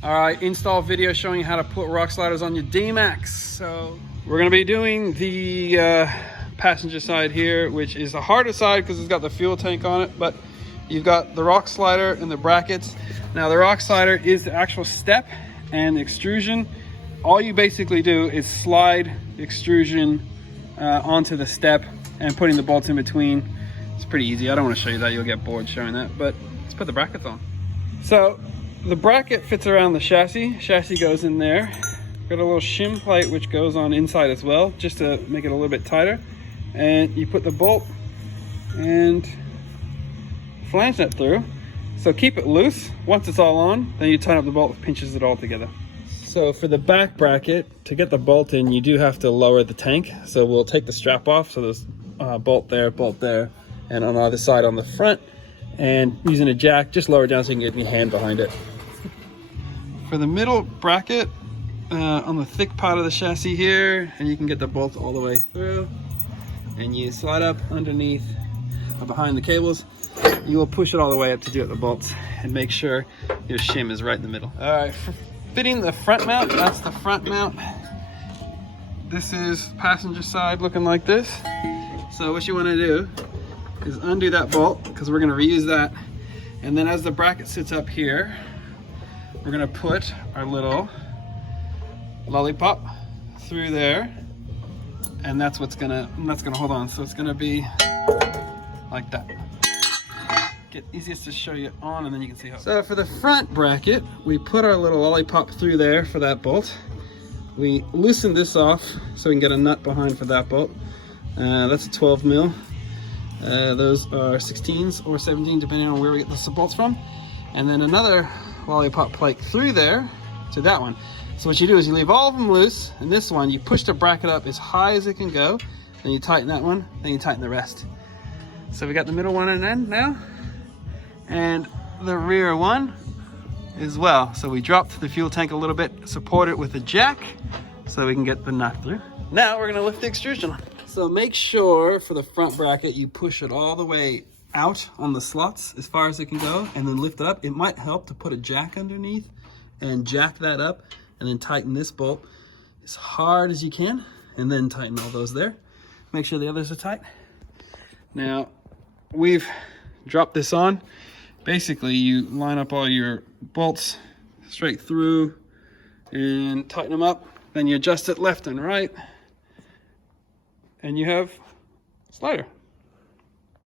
All right, install video showing you how to put rock sliders on your DMAX. So we're gonna be doing the passenger side here, which is the harder side because it's got the fuel tank on it, but you've got the rock slider and the brackets. Now the rock slider is the actual step and the extrusion. All you basically do is slide the extrusion onto the step and putting the bolts in between. It's pretty easy. I don't want to show you that, you'll get bored showing that, but let's put the brackets on. So the bracket fits around the chassis. Chassis goes in there. Got a little shim plate which goes on inside as well, just to make it a little bit tighter. And you put the bolt and flange that through. So keep it loose. Once it's all on, then you tighten up the bolt, pinches it all together. So for the back bracket, to get the bolt in, you do have to lower the tank. So we'll take the strap off. So there's bolt there, and on either side on the front. And using a jack, just lower it down so you can get your hand behind it. For the middle bracket, on the thick part of the chassis here, and you can get the bolts all the way through, and you slide up underneath behind the cables. You will push it all the way up to do it the bolts, and make sure your shim is right in the middle. All right, for fitting the front mount, that's the front mount. This is passenger side looking like this. So what you want to do is undo that bolt, because we're going to reuse that, and then as the bracket sits up here, we're going to put our little lollipop through there, and that's what's gonna hold on. So it's gonna be like that. Get easiest to show you on, and then you can see how. So for the front bracket, we put our little lollipop through there for that bolt. We loosen this off so we can get a nut behind for that bolt. That's a 12 mil. Those are 16s or 17, depending on where we get the bolts from. And then another lollipop plate through there to that one. So what you do is you leave all of them loose, and this one, you push the bracket up as high as it can go, then you tighten that one, then you tighten the rest. So we got the middle one in end now, and the rear one as well. So we dropped the fuel tank a little bit, support it with a jack, so we can get the nut through. Now we're gonna lift the extrusion. So make sure for the front bracket, you push it all the way out on the slots as far as it can go, and then lift it up. It might help to put a jack underneath and jack that up, and then tighten this bolt as hard as you can, and then tighten all those there. Make sure the others are tight. Now, we've dropped this on. Basically, you line up all your bolts straight through and tighten them up. Then you adjust it left and right, and you have a slider.